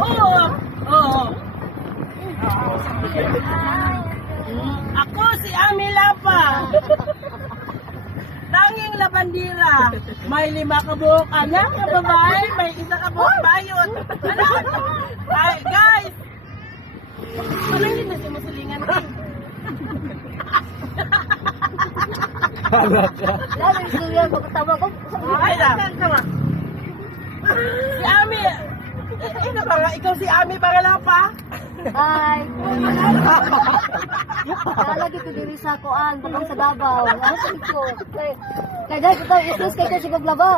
Oo. Oo. Ako si Ami Lapa. Tanging labandira. May 5 ka buhok anak na babae, may 1 ka buhok bayot. Ano? Ay, guys! Ano hindi na simusulingan ko? Lalo yung yan, pagkatawa ko. Ay, tama. Si Ami. Ino ba nga? Ikaw si Ami Baralapa? Ay. Nalagi ko diri sa kuan, bakang sa Davao. Ano sa ko? Kaya dahil ko tayo, isus kayo sa Gaglaba.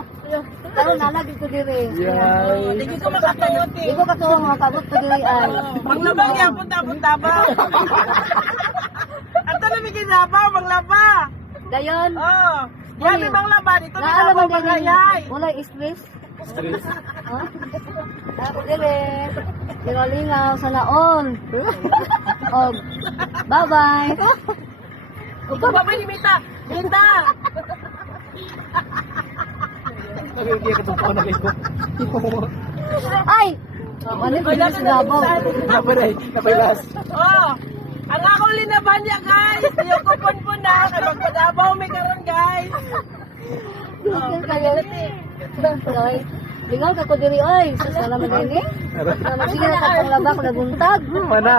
Pero nalagi ko diri. Hindi ko makatuot eh. Di ko katuwang makabot ko diri ay. Manglabang yapon tapon tabaw. Ang tanong may ginabaw, manglaba. Dayon. Oh. Yabi manglaba, dito may Naalaman nabaw din pagayay. wala stress. Ha? Ako dili. Lingaw-lingaw sa naon. Og bye-bye. Ikaw ba ba ni Mita? Mita! Ay! Ano ko dito sa Davao? Oh! Ang akong linaban niya, guys! Yung kupon po na. Kaya magpadabaw may karon, guys. Okay kayo. Ay, lingaw ka ko diri oy. Salamat din eh. Sige na ka panglaba ko nabuntag. Mana?